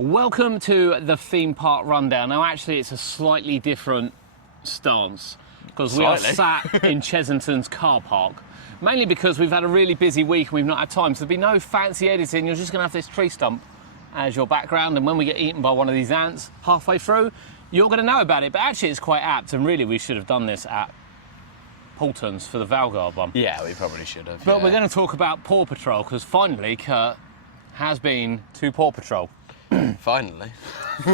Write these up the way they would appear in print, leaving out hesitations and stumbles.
Welcome to the theme park rundown. Now, actually, it's a slightly different stance because we are sat in Chessington's car park, mainly because we've had a really busy week and we've not had time. So there'll be no fancy editing. You're just going to have this tree stump as your background, and when we get eaten by one of these ants halfway through, you're going to know about it. But actually, it's quite apt, and really, we should have done this at Poulton's for the Valgard one. Yeah, we probably should have. But we're going to talk about Paw Patrol because finally, Kurt has been to Paw Patrol. Finally.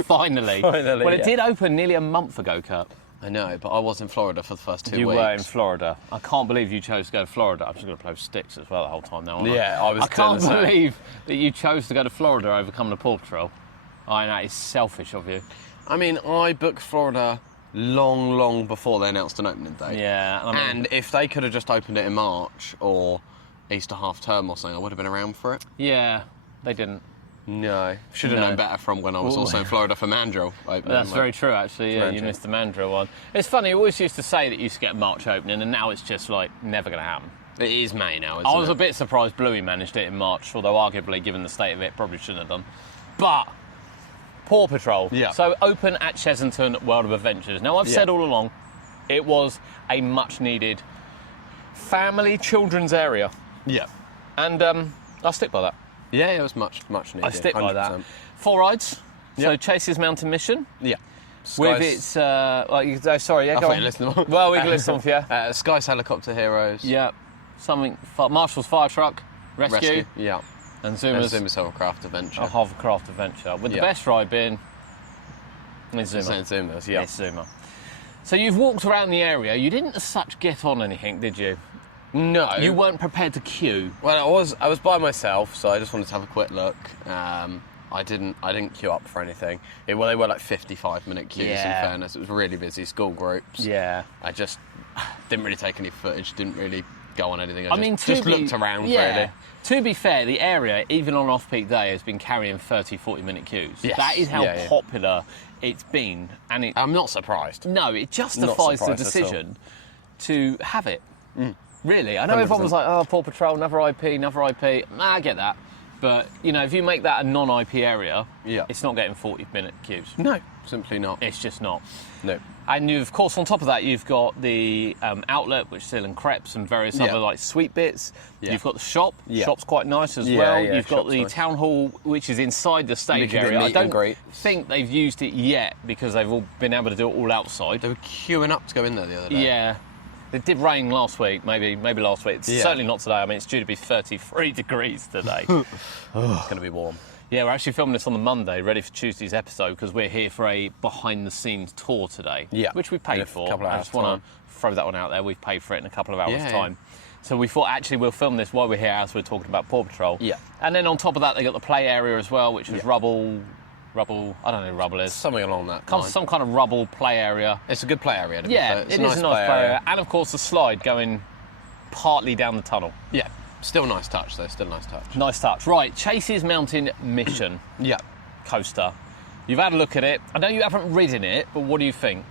Finally. Well, it did open nearly a month ago, Kurt. I know, but I was in Florida for the first 2 weeks. You were in Florida. I can't believe you chose to go to Florida. I'm just going to play with sticks as well the whole time now, aren't I? Yeah, I can't believe that you chose to go to Florida over coming to Paw Patrol. I know, it's selfish of you. I mean, I booked Florida long before they announced an opening date. Yeah. And if they could have just opened it in March or Easter half term or something, I would have been around for it. Yeah, they didn't. No. Should have known better from when I was also in Florida for Mandrill opening. That's very true, actually. Yeah, you missed the Mandrill one. It's funny, you always used to say that you used to get a March opening, and now it's just, like, never going to happen. It is May now, isn't it? I was a bit surprised Bluey managed it in March, although arguably, given the state of it, probably shouldn't have done. But Paw Patrol. Yeah. So open at Chessington World of Adventures. Now, I've said all along, it was a much-needed family children's area. Yeah. And I stick by that. Yeah, it was much needed. I stick 100%. by that. 4 rides. So Chase's Mountain Mission. Yeah. With its, go on. I thought you listened to them. Well, we can list them for you. Sky's Helicopter Heroes. Yeah. Marshall's Fire Truck. Rescue. Yeah. And Zuma's Hovercraft Adventure. A Hovercraft Adventure. With the best ride being... It's Zuma. Zuma's, yeah. It's Zuma. So you've walked around the area. You didn't as such get on anything, did you? No. You weren't prepared to queue. Well, I was by myself, so I just wanted to have a quick look. I didn't queue up for anything. They were like 55-minute queues, in fairness. It was really busy, school groups. Yeah. I just didn't really take any footage, didn't really go on anything. I just looked around, really. To be fair, the area, even on off-peak day, has been carrying 30, 40-minute queues. Yes. That is how popular it's been. And I'm not surprised. No, it justifies the decision to have it. Really. I know 100%. Everyone was like, oh, Paw Patrol, another IP. I get that. But, you know, if you make that a non-IP area, it's not getting 40-minute queues. No, simply not. It's just not. No. And, of course, on top of that, you've got the outlet, which is selling crepes and various other, like, sweet bits. Yeah. You've got the shop. Shop's quite nice as well. You've got the town hall, which is inside the stage area. I don't think they've used it yet because they've all been able to do it all outside. They were queuing up to go in there the other day. Yeah. It did rain last week, maybe last week. It's certainly not today. I mean, it's due to be 33 degrees today. It's going to be warm. Yeah, we're actually filming this on the Monday, ready for Tuesday's episode, because we're here for a behind-the-scenes tour today, which we paid for. I just want to throw that one out there. We've paid for it in a couple of hours' time. So we thought, actually, we'll film this while we're here as we're talking about Paw Patrol. Yeah. And then on top of that, they got the play area as well, which was rubble, I don't know what rubble is. Something along that line. Some kind of rubble play area. It's a good play area. It is a nice play area. And, of course, the slide going partly down the tunnel. Yeah. Still nice touch, though. Still nice touch. Nice touch. Right, Chase's Mountain Mission. Coaster. You've had a look at it. I know you haven't ridden it, but what do you think?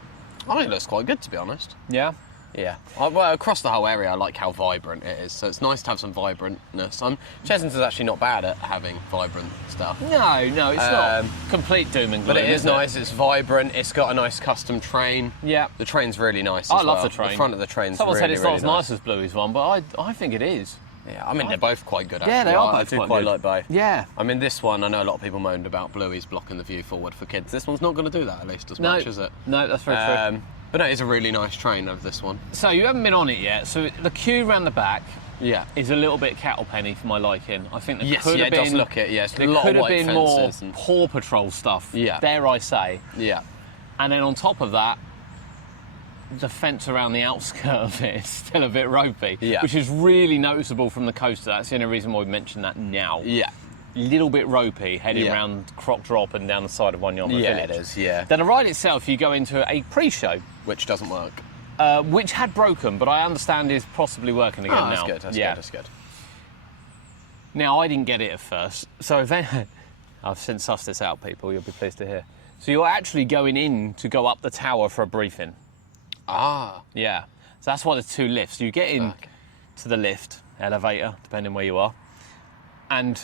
I think it looks quite good, to be honest. Yeah? Yeah. Well, across the whole area, I like how vibrant it is. So it's nice to have some vibrantness. Chessington's actually not bad at having vibrant stuff. No, it's not complete doom and gloom. But it is nice. It's vibrant. It's got a nice custom train. Yeah. The train's really nice. I love the train. The front of the train's Someone really, said it's not as nice as Bluey's one, but I think it is. Yeah, I mean, they're both quite good, actually. Yeah, they are both I do quite like both. Yeah. I mean, this one, I know a lot of people moaned about Bluey's blocking the view forward for kids. This one's not going to do that, at least, as much, is it? No, that's very true. But no, it's a really nice train of this one. So you haven't been on it yet. So the queue around the back is a little bit cattle penny for my liking. I think there could have been... it does look it, yes. There could have been more Paw Patrol stuff, dare I say. Yeah. And then on top of that, the fence around the outskirt of it is still a bit ropey, which is really noticeable from the coaster. That's the only reason why we mentioned that now. Yeah. Little bit ropey, heading around Croc Drop and down the side of One Village. Yeah, it is, yeah. Then the ride itself, you go into a pre-show. Which doesn't work. Which had broken, but I understand is possibly working again now. That's good. Now, I didn't get it at first, so then I've since sussed this out, people, you'll be pleased to hear. So you're actually going in to go up the tower for a briefing. Ah. Yeah. So that's why there's 2 lifts. You get in to the lift, elevator, depending where you are, and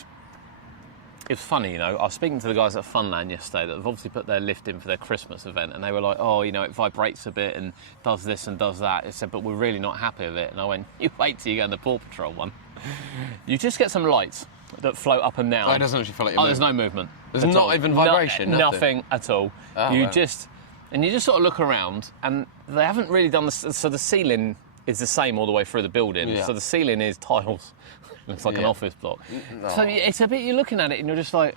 it's funny, you know. I was speaking to the guys at Funland yesterday that have obviously put their lift in for their Christmas event, and they were like, "Oh, you know, it vibrates a bit and does this and does that." It said, "But we're really not happy with it." And I went, "You wait till you go in the Paw Patrol one. You just get some lights that float up and down." Oh, it doesn't actually feel like you're there's no movement. There's not even vibration. Nothing at all. Oh, you wow. just sort of look around, and they haven't really done this. So the ceiling is the same all the way through the building. Yeah. So the ceiling is tiles. Looks like an office block. No. So it's a bit, you're looking at it and you're just like,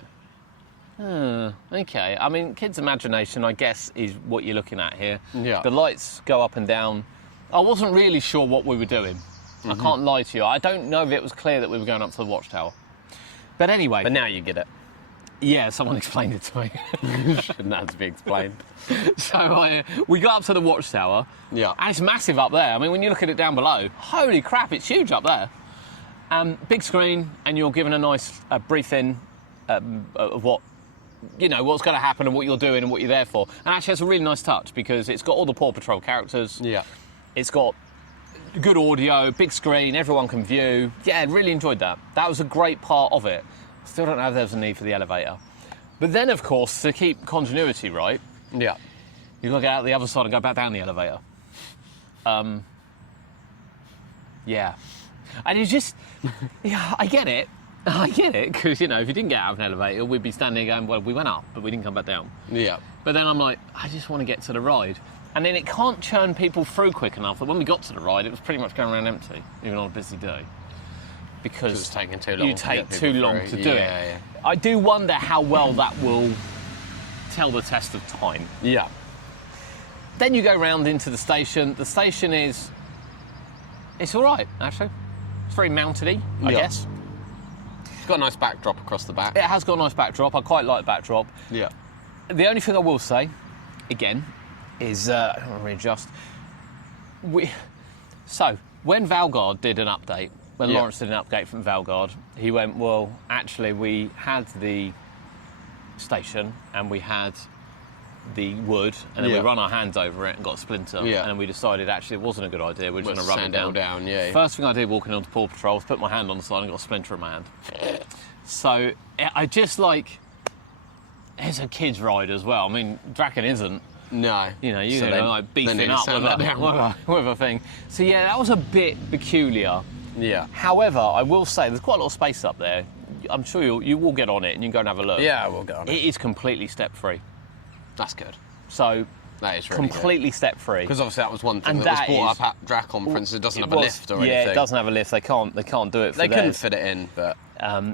okay. I mean, kids' imagination, I guess, is what you're looking at here. Yeah. The lights go up and down. I wasn't really sure what we were doing. I can't lie to you. I don't know if it was clear that we were going up to the watchtower. But anyway. But now you get it. Yeah, someone explained it to me. Shouldn't have to be explained. So we got up to the watchtower. Yeah. And it's massive up there. I mean, when you look at it down below, holy crap, it's huge up there. Big screen, and you're given a nice briefing of what, you know, what's going to happen and what you're doing and what you're there for. And actually, it's a really nice touch because it's got all the Paw Patrol characters. Yeah. It's got good audio, big screen, everyone can view. Yeah, really enjoyed that. That was a great part of it. Still don't know if there was a need for the elevator. But then, of course, to keep continuity right, Yeah. you've got to get out the other side and go back down the elevator. Yeah. And it's just, yeah, I get it. I get it, because, you know, if you didn't get out of an elevator, we'd be standing there going, well, we went up, but we didn't come back down. Yeah. But then I'm like, I just want to get to the ride. And then it can't churn people through quick enough that when we got to the ride, it was pretty much going around empty, even on a busy day. Because it's taking too long. You take too long to do it. Yeah. I do wonder how well that will tell the test of time. Yeah. Then you go round into the station. The station is... It's all right, actually. It's very mounted-y, I guess. It's got a nice backdrop across the back. It has got a nice backdrop. I quite like the backdrop. Yeah. The only thing I will say, again, is... I don't want to readjust. So, when Valgard did an update, when Lawrence did an update from Valgard, he went, well, actually, we had the station and we had the wood, and then we run our hands over it and got a splinter, and then we decided actually it wasn't a good idea, we're just going to rub it down. First thing I did walking onto Paw Patrol was put my hand on the side and got a splinter in my hand. So I just like, it's a kid's ride as well. I mean, Draken isn't. No. You know, you know, like beefing up with a thing. So yeah, that was a bit peculiar. Yeah. However, I will say there's quite a lot of space up there. I'm sure you will get on it and you can go and have a look. Yeah, we'll get on it. It is completely step-free. That's good. So, that is really completely step-free. Because obviously that was one thing that was brought up at Drakon, for instance. It doesn't have a lift or anything. Yeah, it doesn't have a lift. They can't do it for They couldn't fit it in, but...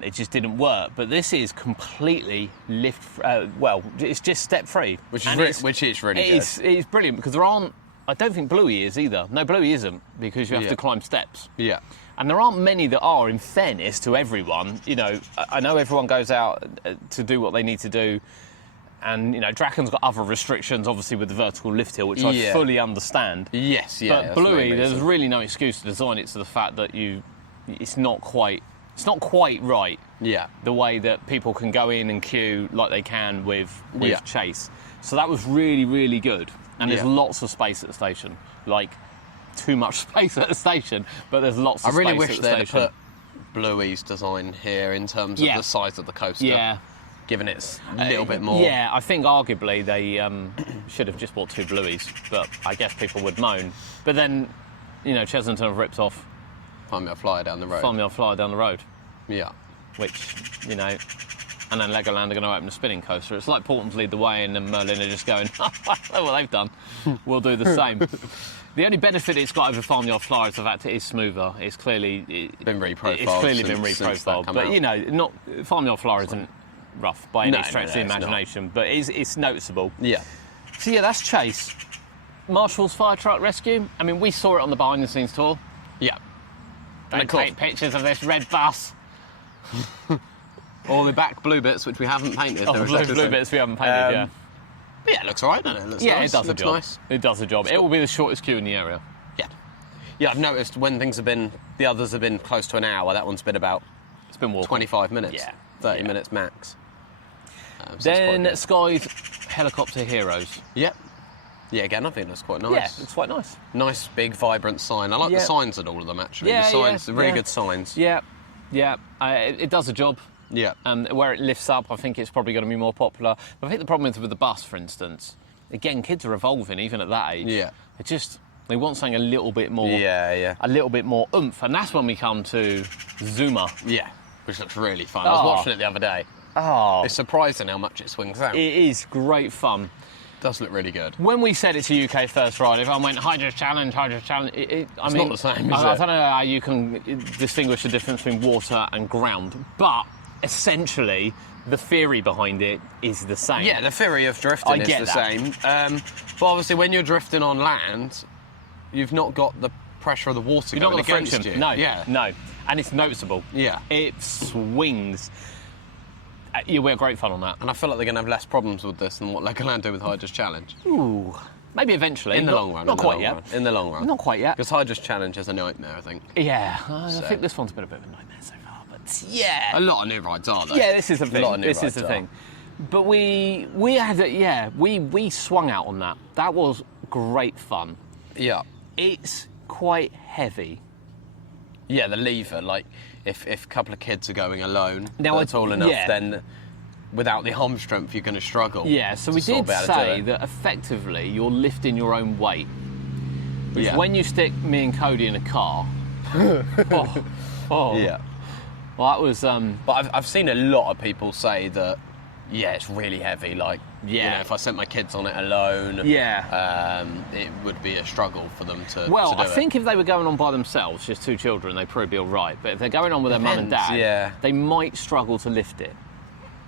it just didn't work. But this is completely it's just step-free. Which is really good. It's brilliant, because there aren't... I don't think Bluey is either. No, Bluey isn't, because you have to climb steps. Yeah. And there aren't many that are, in fairness to everyone. You know, I know everyone goes out to do what they need to do. And, you know, Draken's got other restrictions, obviously, with the vertical lift hill, which I fully understand. Yes, yeah. But Bluey, there's really no excuse to design it to the fact that it's not quite right. Yeah. The way that people can go in and queue like they can with Chase. So that was really, really good. And there's lots of space at the station. Like, too much space at the station, but there's lots of space at the station. I really wish they'd put Bluey's design here in terms of the size of the coaster. Yeah. Given it's a little bit more. Yeah, I think arguably they should have just bought 2 Blueys, but I guess people would moan. But then, you know, Chessington have ripped off Find Me a Flyer down the road. Yeah. Which, you know, and then Legoland are going to open a spinning coaster. It's like Portham's lead the way, and then Merlin are just going, oh, well, they've done. We'll do the same. The only benefit it's got over Farm Yard Flyer is the fact it is smoother. It's clearly been reprofiled. It's clearly been reprofiled. But, you know, Farm Yard Flyer isn't rough by any stretch of the imagination, but it's noticeable. Yeah. So yeah, that's Chase. Marshall's Fire Truck Rescue. I mean, we saw it on the behind the scenes tour. Yeah. Don't take pictures of this red bus. All the back blue bits, which we haven't painted. Oh, blue bits we haven't painted, yeah. But yeah, it looks alright, doesn't it? It looks nice. It does the job. Nice. It does the job. It will be the shortest queue in the area. Yeah. Yeah, I've noticed when the others have been close to an hour, that one's been about... It's been walking. 25 minutes. Yeah. 30 minutes max. Then Sky's Helicopter Heroes. Yep. Yeah, again, I think that's quite nice. Yeah, it's quite nice. Nice, big, vibrant sign. I like the signs on all of them, actually. The signs, the really good signs. Yeah, yeah. It does the job. Yeah. Where it lifts up, I think it's probably going to be more popular. But I think the problem is with the bus, for instance. Again, kids are evolving even at that age. Yeah. They want something a little bit more. Yeah. A little bit more oomph, and that's when we come to Zuma. Yeah. Which looks really fun. I was watching it the other day. Oh. It's surprising how much it swings out. It is great fun. Does look really good. When we said it's a UK first ride, everyone went Hydra Challenge. It's not the same, is I it? don't know how you can distinguish the difference between water and ground, but essentially the theory behind it is the same. Yeah, the theory of drifting is the same. But obviously, when you're drifting on land, you've not got the pressure of the water You're not going got the against friction. you. No, Yeah. no, and it's noticeable. Yeah. It swings. We had great fun on that. And I feel like they're going to have less problems with this than what Legoland do with Hydra's Challenge. Ooh, maybe eventually. In the long run. Not quite yet. In the long run. Not quite yet. Because Hydra's Challenge is a nightmare, I think. Yeah, I think this one's been a bit of a nightmare so far, but yeah. A lot of new rides are, though. Yeah, this is the thing. A lot of new This is rides the are. thing. But we had we swung out on that. That was great fun. Yeah. It's quite heavy. Yeah, the lever, like, if a couple of kids are going alone, Now, that's all enough, yeah. then without the arm strength, you're going to struggle. Yeah, so we to sort did of be able to do say it. that effectively you're lifting your own weight. Which Yeah. when you stick me and Cody in a car, Yeah. well, that was But I've seen a lot of people say that, yeah, it's really heavy. Like, you Yeah. know, if I sent my kids on it alone, it would be a struggle for them to well, to do I think if they were going on by themselves, just two children, they'd probably be all right. But if they're going on with their mum and Depends, dad, yeah. they might struggle to lift it.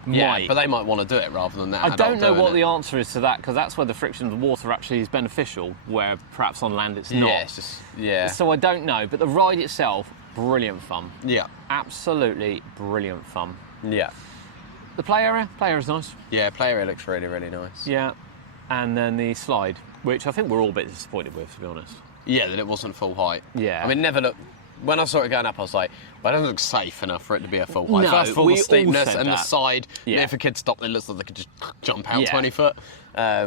Yeah, Might. but they might want to do it rather than that. I don't know what the the answer is to that, because that's where the friction of the water actually is beneficial, where perhaps on land it's not. Yeah, it's just, yeah. So I don't know, but the ride itself, brilliant fun. Yeah. Absolutely brilliant fun. Yeah. The play area is nice. Yeah, play area looks really, really nice. Yeah. And then the slide, which I think we're all a bit disappointed with, to be honest. Yeah, that it wasn't full height. Yeah. I mean, never looked. When I saw it going up, I was like, well, it doesn't look safe enough for it to be a full height. No, First of all, we the all steepness said and the that. side. Yeah. If a kid stopped, it looks like they could just jump out Yeah. 20 foot,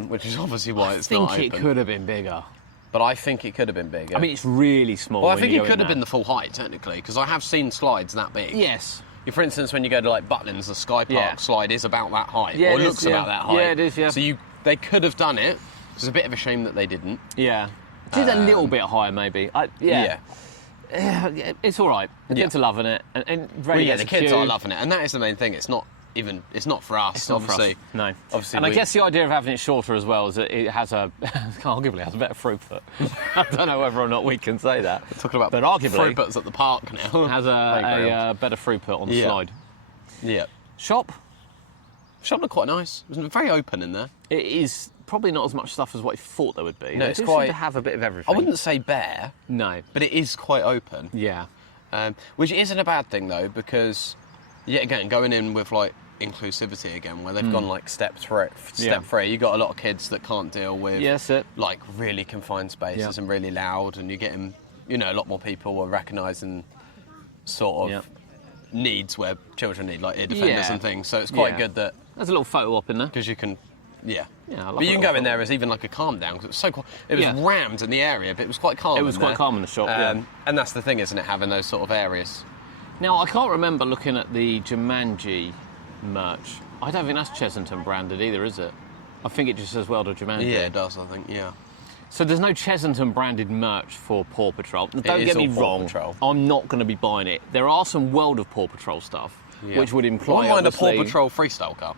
which is obviously why it's I think not it open. could have been bigger. But I think it could have been bigger. I mean, it's really small. well, I when think you it go could in have there. been the full height, technically, because I have seen slides that big. Yes. For instance, when you go to like Butlins, the Sky Park Yeah. slide is about that height, Yeah, or it is, looks yeah. about that height. Yeah, it is, yeah. So they could have done it. It's a bit of a shame that they didn't. Yeah. Just a little bit higher, maybe. Yeah, it's all right. The kids are loving it, and Well, ready yeah, as the a kids queue. are loving it, and that is the main thing. It's not for us. It's not for us. obviously. No. Obviously, and I guess the idea of having it shorter as well is that it has arguably has a better throughput. I don't know whether or not we can say that. talking about but arguably throughputs at the park now. has a better throughput on the Yeah. slide. Yeah. Shop, Shop looked quite nice. It was very open in there. it is probably not as much stuff as what I thought there would be. No, They it's do quite- seem to have a bit of everything. I wouldn't say bare, No. but it is quite open. Yeah. Which isn't a bad thing though, because yet again, going in with like inclusivity again, where they've gone like step Yeah. three, you got a lot of kids that can't deal with Yes, it. like really confined spaces Yeah. and really loud, and you're getting, a lot more people are recognising sort of needs where children need, like ear defenders Yeah. and things. So it's quite Yeah. good that There's a little photo op in there. because you can. Yeah, Yeah, I love but you it. can go in there as even like a calm down because it was so quiet. It was Yeah. rammed in the area, but it was quite calm. It was in quite there. calm in the shop, yeah. And that's the thing, isn't it? Having those sort of areas. Now, I can't remember looking at the Jumanji merch. I don't think that's Chessington branded either, is it? I think it just says World of Jumanji. Yeah, it does. I think. Yeah. So there's no Chessington branded merch for Paw Patrol. Don't is get me all Paw wrong, Patrol. I'm not going to be buying it. There are some World of Paw Patrol stuff, Yeah. which would I imply wouldn't mind a Paw obviously- Patrol freestyle car.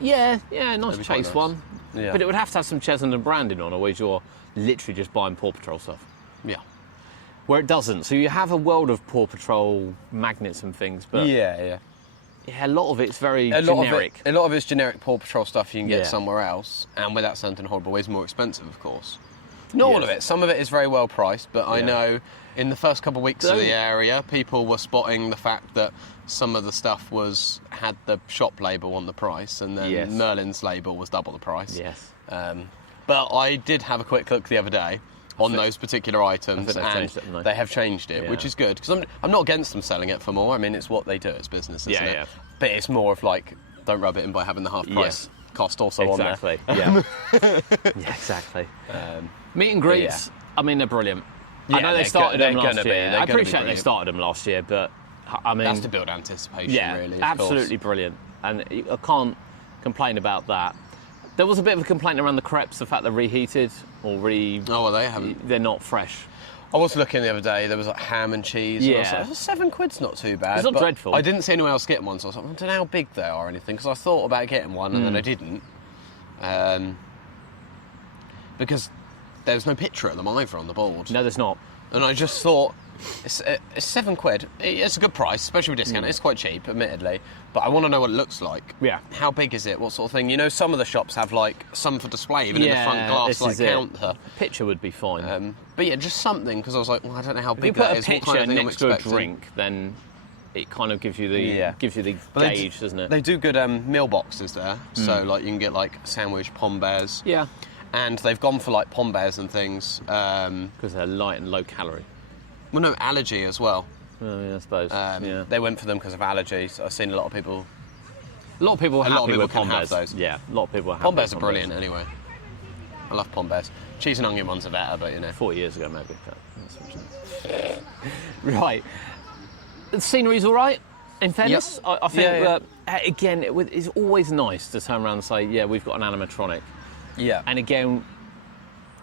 Yeah, nice That'd be quite chase nice. one. Yeah. But it would have to have some Chessington branding on, otherwise you're literally just buying Paw Patrol stuff. Yeah. Where it doesn't. So you have a World of Paw Patrol magnets and things, but Yeah. a lot of it's very A lot generic. of it's generic Paw Patrol stuff you can get Yeah. somewhere else, and without sounding horrible, is more expensive, of course. Not all Yes. of it. Some of it is very well priced, but I Yeah. know in the first couple of weeks of Don't- the area, people were spotting the fact that some of the stuff had the shop label on the price, and then Yes. Merlin's label was double the price. Yes. But I did have a quick look the other day on those particular items, they've and changed it, haven't they? they have changed it, Yeah. which is good, because I'm not against them selling it for more. I mean, it's what they do, it's business, isn't Yeah, it? yeah. But it's more of like, don't rub it in by having the half price cost also Exactly. on there. Yeah, exactly. Um, Meet and greets, I mean, they're brilliant. Yeah, I know they they're started go- them they're last gonna be- year. they're I gonna be appreciate they brilliant. started them last year, but I mean, that's to build anticipation, yeah, really. Of absolutely course. brilliant. And I can't complain about that. There was a bit of a complaint around the crepes, the fact they're reheated or Oh, well, they haven't. they're not fresh. I was looking the other day, there was like ham and cheese. Yeah. And I was like, £7's not too bad. It's not but dreadful. I didn't see anyone else getting one, so I was like, I don't know how big they are or anything, because I thought about getting one and then I didn't. Because there's no picture of them either on the board. No, there's not. And I just thought, it's £7. It's a good price, especially with discount. It's quite cheap, admittedly. But I want to know what it looks like. Yeah. How big is it? What sort of thing? You know, some of the shops have like some for display, even in the front glass like counter. A picture would be fine. But yeah, just something, because I was like, well, I don't know how If you big put that a is. What picture kind of thing I'm next to a expecting. drink, then it kind of gives you the But they gauge, doesn't it? They do good meal boxes there, so like you can get like sandwich pom bears. Yeah. And they've gone for like pom bears and things. Because they're light and low calorie. Well, no, allergy as well. Oh, yeah, I suppose. Yeah. They went for them because of allergies. I've seen a lot of people. A lot of people are happy with can pom have bears. those. Yeah, a lot of people are happy Pom bears are with brilliant anyway. I love pom bears. Cheese and onion ones are better, but you know. 40 years ago, maybe. But that's what right. The scenery's all right, in fairness. Yep. I think, Yeah. again, it's always nice to turn around and say, yeah, we've got an animatronic. Yeah. And again,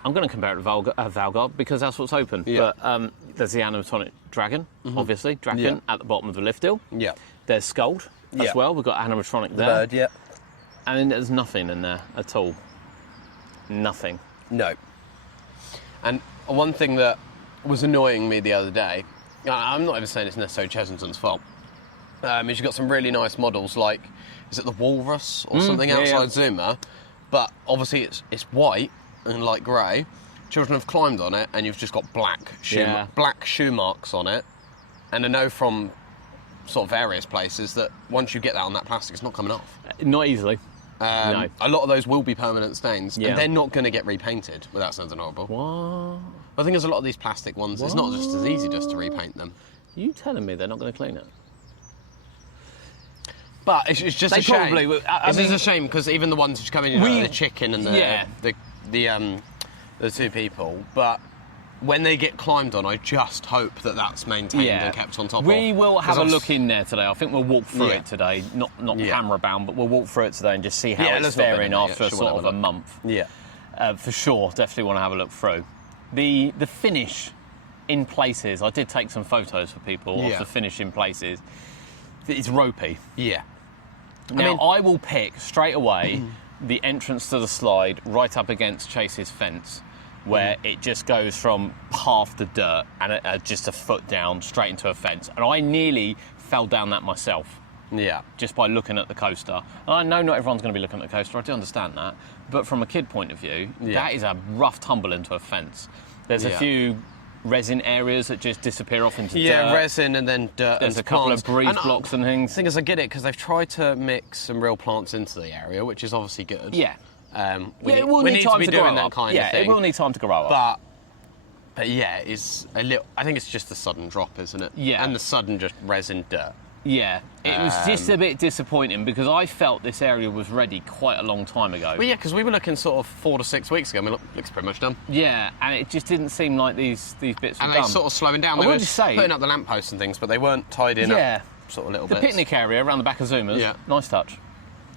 I'm going to compare it to Valgard because that's what's open. Yeah. But there's the animatronic dragon, obviously. Dragon at the bottom of the lift hill. Yeah. There's Skuld as Yeah. well. We've got animatronic there. Bird, yeah. And there's nothing in there at all. Nothing. No. And one thing that was annoying me the other day, I'm not even saying it's necessarily Chessington's fault, is you've got some really nice models like, is it the Walrus or something outside Zuma? But obviously it's white and light grey. Children have climbed on it and you've just got black shoe marks on it. And I know from sort of various places that once you get that on that plastic, it's not coming off. Not easily. No. A lot of those will be permanent stains, Yeah. and they're not going to get repainted without sounding horrible. What? I think there's a lot of these plastic ones, it's not just as easy just to repaint them. You telling me they're not going to clean it? But it's just They a shame. probably will. I It's mean- just a shame because even the ones which come in, you know, the chicken and the two people, but when they get climbed on, I just hope that that's maintained and kept on top of. We will have a 'Cause look in there today. I think we'll walk through Yeah. it today. Not Yeah. camera bound, but we'll walk through it today and just see how Yeah, it's let's not be faring in there after yet. a Sure, we'll sort of have a a month. Yeah. For sure, definitely want to have a look through. The finish in places, I did take some photos for people of Yeah. the finish in places. It's ropey. Yeah. Now, I will pick straight away the entrance to the slide right up against Chase's fence, where it just goes from half the dirt and just a foot down straight into a fence. And I nearly fell down that myself Yeah. just by looking at the coaster. And I know not everyone's going to be looking at the coaster, I do understand that. But from a kid point of view, that is a rough tumble into a fence. There's a few resin areas that just disappear off into dirt. Yeah, resin and then dirt. There's and a couple plants. of breeze And blocks and things. The thing is, I get it because they've tried to mix some real plants into the area, which is obviously good. Yeah. We It will need need to time be to doing grow that up. kind of Yeah, thing. it will need time to grow up. But yeah, it's a little. I think it's just the sudden drop, isn't it? Yeah. And the sudden just resin dirt. Yeah, it was just a bit disappointing because I felt this area was ready quite a long time ago. Well, yeah, because we were looking sort of 4 to 6 weeks ago. I mean, looks pretty much done. Yeah, and it just didn't seem like these bits were And done. they sort of slowing down. I They will were just say- putting up the lampposts and things, but they weren't tied in. Yeah. Up sort of little The bits. picnic area around the back of Zuma's, Yeah. nice touch.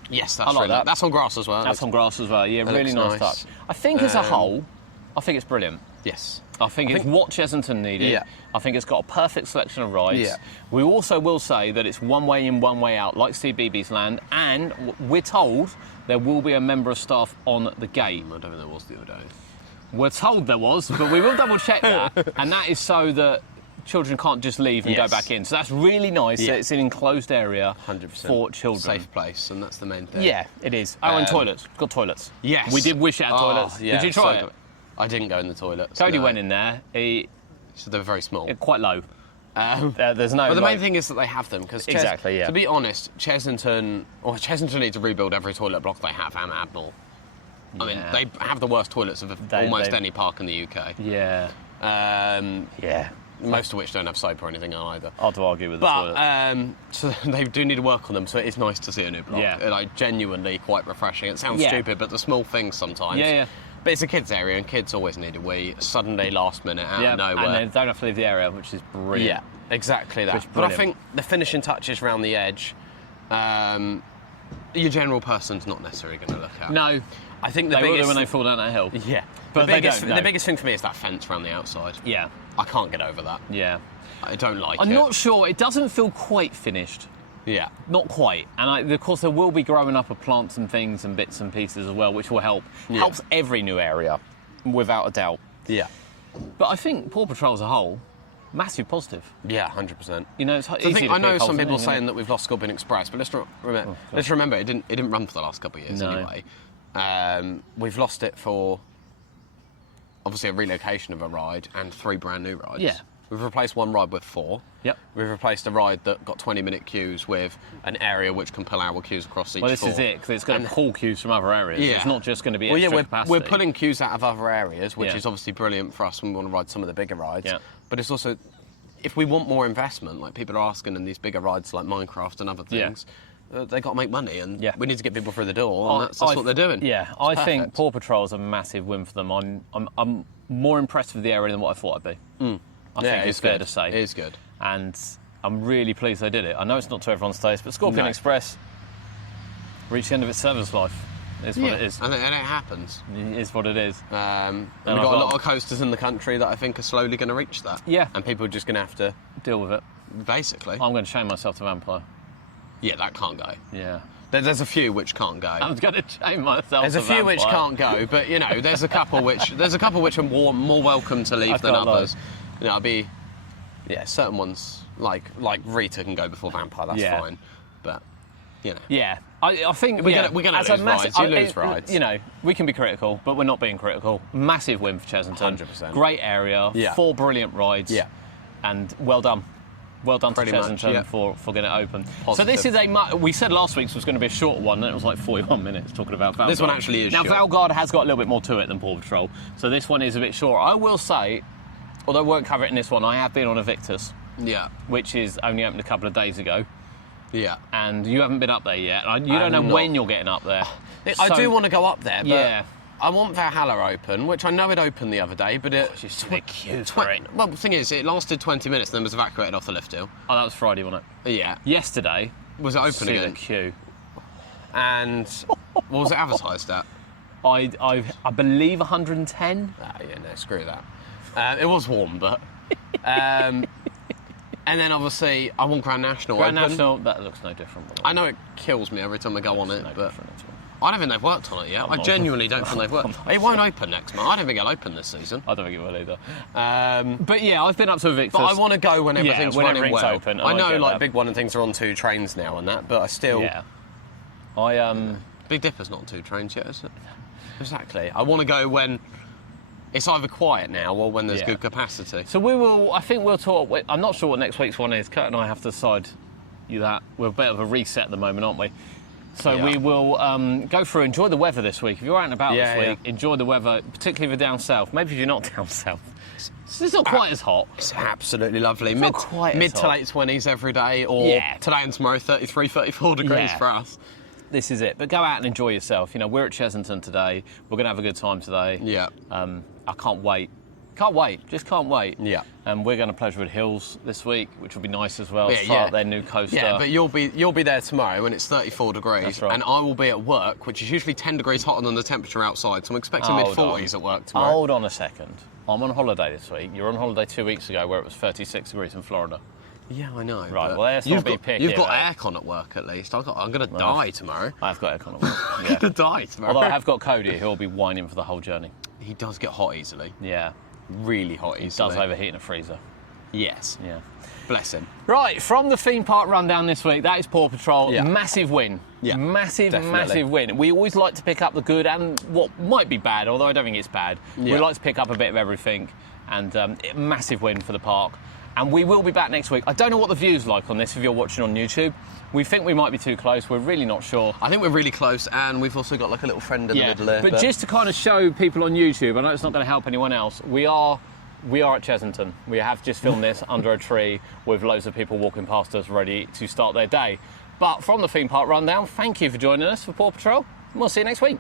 Yes, that's I like really that. That's on grass as well. That's on grass as well. Yeah, that really looks nice nice. touch. I think as a whole, I think it's brilliant. Yes. I think it's what Chessington needed. Yeah. I think it's got a perfect selection of rides. Yeah. We also will say that it's one way in, one way out, like Steve Beebe's Land, and we're told there will be a member of staff on the gate. I don't think there was the other day. We're told there was, but we will double check that. And that is so that children can't just leave and go Yes. back in. So that's really nice. Yeah. It's an enclosed area 100%. for children. Safe place, and that's the main thing. Yeah, it is. Oh, and toilets. Got toilets. Yes. We did wish it had toilets. Yeah, Did you try it? good. I didn't go in the toilet. Cody went in there. So they're very small. Quite low. There's no. But the like- main thing is that they have them because Exactly, yeah. To be honest, Chessington need to rebuild every toilet block they have and Admiral. I mean, Yeah. they have the worst toilets of almost any park in the UK. Yeah. Yeah. Most of which don't have soap or anything either. Hard to argue with the toilet. But so they do need to work on them. So it is nice to see a new block. Yeah. Like genuinely quite refreshing. It sounds Yeah. stupid, but the small things sometimes. Yeah, yeah. But it's a kids' area, and kids always need a wee. Suddenly, last minute, out of nowhere. And they don't have to leave the area, which is brilliant. Exactly that. Which is But I brilliant. think the finishing touches around the edge, your general person's not necessarily going to look at. No, I think the they will do biggest when they fall down that hill. Yeah, But they don't, no. the biggest thing for me is that fence around the outside. Yeah, I can't get over that. yeah. I don't like I'm it. not sure. It doesn't feel quite finished. Yeah. Not quite. And of course, there will be growing up of plants and things and bits and pieces as well, which will help. Yeah. Helps every new area, without a doubt. Yeah. But I think Paw Patrol as a whole, massive positive. Yeah, 100%. You know, it's So easy to I know pick some holes in people it, saying isn't that we've lost Scorpion Express, but let's remember it didn't run for the last couple of years No. anyway. We've lost it for obviously a relocation of a ride and 3 brand new rides. Yeah. We've replaced one ride with 4. Yep. We've replaced a ride that got 20-minute queues with an area which can pull hour queues across each Well, this 4. is it, because it's going to pull queues from other areas. Yeah. It's not just going to be Well, yeah, extra we're capacity. pulling queues out of other areas, which Yeah. is obviously brilliant for us when we want to ride some of the bigger rides. Yeah. But it's also, if we want more investment, like people are asking in these bigger rides like Minecraft and other Yeah. things, they got to make money, and Yeah. we need to get people through the door, and that's what they're doing. Yeah, It's I think perfect. Paw Patrol is a massive win for them. I'm more impressed with the area than what I thought I'd be. I think it's fair to say. It is good. And I'm really pleased they did it. I know it's not to everyone's taste, but Scorpion No. Express reached the end of its service life. It's what it is. And it happens. It is what it is. We've I've got a got- lot of coasters in the country that I think are slowly going to reach that. Yeah. And people are just going to have to, Deal with it. basically. I'm going to chain myself to Vampire. Yeah, that can't go. Yeah. There's a few which can't go. I'm going to chain myself There's to a few which Vampire. can't go, but you know, there's a couple which are more welcome to leave I've than got others. loads. You know, certain ones like Rita can go before Vampire. That's Yeah. fine, but you know, Yeah, I think We're gonna as a lose rides. You lose rides. You know, we can be critical, but we're not being critical. Massive win for Chessington. 100%. Great area. Yeah. 4 brilliant rides. Yeah. And well done. Well done Pretty to much, Chessington yeah. for getting it open. Positive. So this is we said last week's was going to be a short one, and it was like 41 minutes talking about Valgard. This one actually is now, short. Valgard has got a little bit more to it than Paw Patrol, so this one is a bit short. I will say, although I won't cover it in this one, I have been on a Victus, yeah, which is only opened a couple of days ago. yeah. And you haven't been up there yet. You don't know I'm not. when you're getting up there. I So- do want to go up there, but Yeah. I want Valhalla open, which I know it opened the other day, but it. Just a big queue for it. Well, the thing is, it lasted 20 minutes and then was evacuated off the lift hill. Oh, that was Friday, wasn't it? Yeah. Yesterday, Was it open see again? the queue. And what was it advertised at? I believe 110. Ah, yeah, no, screw that. It was warm, but. And then obviously, I want Grand National Grand open. National, that looks no different. by the way. I know it kills me every time I go on it, No but different at all. I don't think they've worked on it yet. I not- genuinely don't think they've worked. It won't open next month. I don't think it'll open this season. I don't think it will either. Um, But yeah, I've been up to a Victus. but I want to go when everything's when running everything's well. open, I I know, get like that. Big One and things are on 2 trains now and that, but I still. Yeah. Big Dipper's not on 2 trains yet, is it? Exactly. I want to go when it's either quiet now or when there's Yeah. good capacity. So I think we'll talk. I'm not sure what next week's one is. Kurt and I have to decide that. We're a bit of a reset at the moment, aren't we? So Yeah. we will go through, enjoy the weather this week. If you're out and about Yeah, this week, enjoy the weather, particularly if you're down south. Maybe if you're not down south. It's not quite as hot. It's absolutely lovely. not quite as Mid to hot. late 20s every day, or Yeah. today and tomorrow 33, 34 degrees Yeah. for us. This is it. But go out and enjoy yourself. You know, we're at Chessington today. We're going to have a good time today. Yeah. I can't wait. Can't wait. Just can't wait. Yeah. And we're going to Pleasurewood Hills this week, which will be nice as well. Yeah, to try yeah. out their new coaster. Yeah, but you'll be there tomorrow when it's 34 degrees, That's right. and I will be at work, which is usually 10 degrees hotter than the temperature outside. So I'm expecting Hold mid-40s on. at work tomorrow. Hold on a second. I'm on holiday this week. You're on holiday 2 weeks ago where it was 36 degrees in Florida. Yeah, I know. Right, but well, let's not you've be got, picky You've got about it. aircon at work at least. I'm going to die tomorrow. I've got aircon. I'm Yeah. going to die tomorrow. Although I have got Cody, who will be whining for the whole journey. He does get hot easily. Yeah. Really hot easily. Does overheat in a freezer. Yes. Yeah. Bless him. Right, from the theme park rundown this week, that is Paw Patrol. Yeah. Massive win. Yeah, Massive, definitely. massive win. We always like to pick up the good and what might be bad, although I don't think it's bad. Yeah. We like to pick up a bit of everything, and massive win for the park. And we will be back next week. I don't know what the view's like on this if you're watching on YouTube. We think we might be too close. We're really not sure. I think we're really close, and we've also got like a little friend in the middle there. But just to kind of show people on YouTube, I know it's not going to help anyone else, we are at Chessington. We have just filmed this under a tree with loads of people walking past us ready to start their day. But from the theme park rundown, thank you for joining us for Paw Patrol, and we'll see you next week.